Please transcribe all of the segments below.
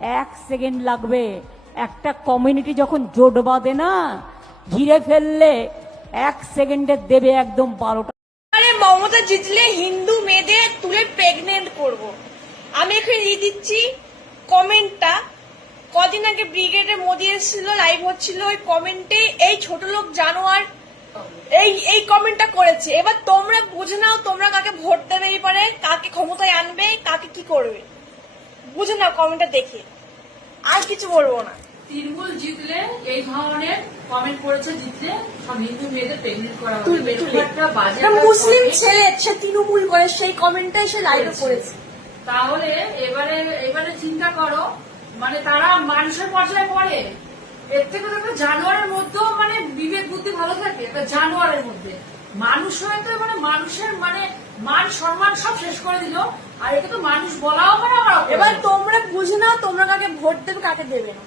1 second লাগবে। একটা community যখন জোট বাঁধে না, ঘিরে ফেললে 1 সেকেন্ডে দেবে একদম 12টা। আরে মমতা জিতলে হিন্দু মেয়েদের তুলে প্রেগনেন্ট করব। আমি এখানে দিয়ে দিচ্ছি কমেন্টটা। কদিন আগে ব্রিগেডে মোদি এসেছিল, লাইভ হচ্ছিল, ওই কমেন্টে এই ছোট লোক জানোয়ার এই কমেন্টটা করেছে। এবার তোমরা বুঝে নাও, তোমরা কাকে ভোট দেবে, এবারে কাকে ক্ষমতায় আনবে, কাকে কি করবে, বুঝে নাও কমেন্টটা দেখে। আর কিছু বলবো না। তৃণমূল জিতলে এই ধরনের কমেন্ট করেছে, জিতলে সব হিন্দু মেয়েদের প্রেগনেন্ট করা হবে। তুলবে। একটা বাজে একটা মুসলিম ছেলে সে তৃণমূল করে সেই কমেন্টটাই সে লাইভে করেছে। তাহলে এবারে চিন্তা করো, মানে তারা মানুষের পর্যায়ে পড়ে। এর থেকে তো একটা জানোয়ারের মধ্যেও মানে বিবেক বুদ্ধি ভালো থাকে। একটা জানোয়ারের মধ্যে মানুষ হয়ে তো মানে মানুষের মানে মান সম্মান সব শেষ করে দিল। আর একে তো মানুষ বলাও মানে আমার এবার তোমরা বুঝে নাও তোমরা কাকে ভোট দেবে, কাকে দেবে না।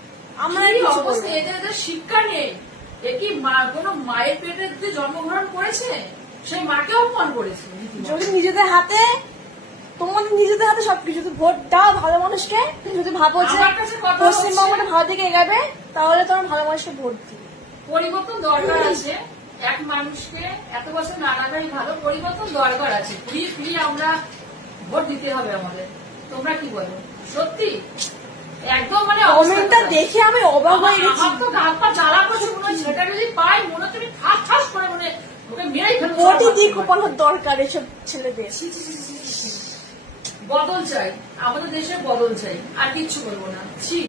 আমরা এই অবস্থা, এদের শিক্ষা নেই। এ কি কোন মায়ের পেটে যে জন্মগ্রহণ করেছে, সেই মাকে অপমান করেছে। যদি নিজেদের হাতে, তোমাদের নিজেদের হাতে সবকিছু, যদি ভোট দাও ভালো মানুষকে, যদি ভাবো যে আমার কাছে কথা পশ্চিমবঙ্গটা ভালো দিকে এগাবে, তাহলে তোমার ভালো মানুষকে ভোট দিবে। পরিবর্তন দরকার আছে। এক মানুষকে এত বছর না রাখাই ভালো। পরিবর্তন দরকার আছে। ফ্রি আমরা ভোট দিতে হবে আমাদের। তোমরা কি বলো? সত্যি একদম মানে কমেন্টটা দেখে আমি অবাক হয়ে গেছি। আমার তো হাত পা জ্বালা করছে। মনে হয় সেটা যদি পাই, মনে হচ্ছে ঠাস ঠাস করে মনে ওকে মেরেই ফেলবো। ভোটই দিয়ে কোপানোর দরকার এসব ছেলেদের। বদল চাই, আমাদের দেশে বদল চাই, আর কিচ্ছু বলবো না। ছি।